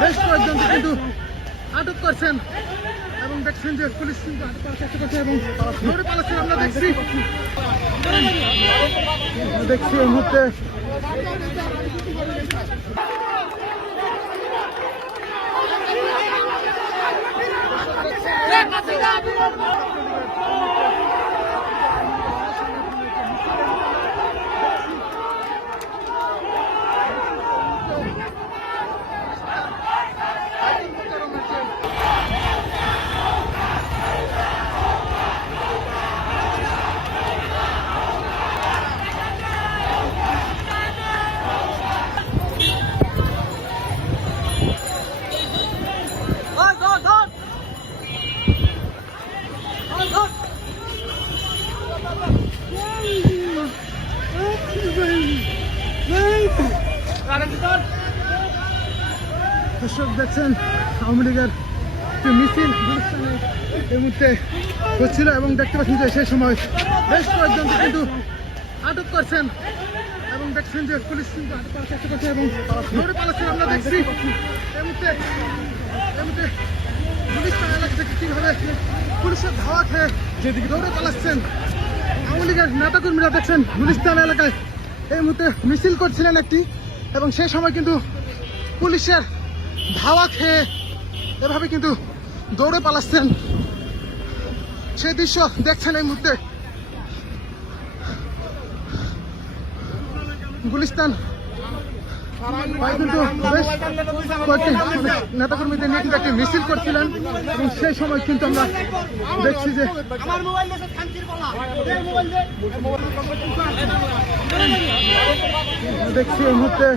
বেশ কয়েকজনকে কিন্তু আটক করছেন এবং দেখছেন যে পুলিশ কিন্তু আটক করার চেষ্টা করছে এবং পালাচ্ছেন আমরা দেখছি। দেখছি এই মুহূর্তে। দর্শক দেখছেন, আওয়ামী লীগের একটি মিছিল এই মুহূর্তে হচ্ছিল এবং দেখতে পাচ্ছেন যে সেই সময় বেশ কয়েকজনকে কিন্তু আটক করছেন এবং দেখছেন যে পুলিশ কিন্তু আটক করার চেষ্টা করছে এবং দৌড়ে পালাচ্ছেন আমরা দেখছি এই মুহূর্তে এই মুহূর্তে গুলিস্তান এলাকা থেকে কীভাবে পুলিশের ধাওয়া খেয়ে যেদিকে দৌড়ে পালাচ্ছেন। আওয়ামী লীগের নেতাকর্মীরা দেখছেন গুলিস্তান এলাকায় এই মুহূর্তে মিছিল করছিলেন একটি এবং সেই সময় কিন্তু পুলিশের ধাওয়া খেয়ে এভাবে কিন্তু দৌড়ে পালাচ্ছেন। সেই দৃশ্য দেখছেন এই মুহূর্তে। গুলিস্তান কিন্তু বেশ কয়েকটি নেতাকর্মীদের নিয়ে কিন্তু একটি মিছিল করছিলেন, এবং সেই সময় কিন্তু আমরা দেখছি যে দেখছি এই মুহূর্তে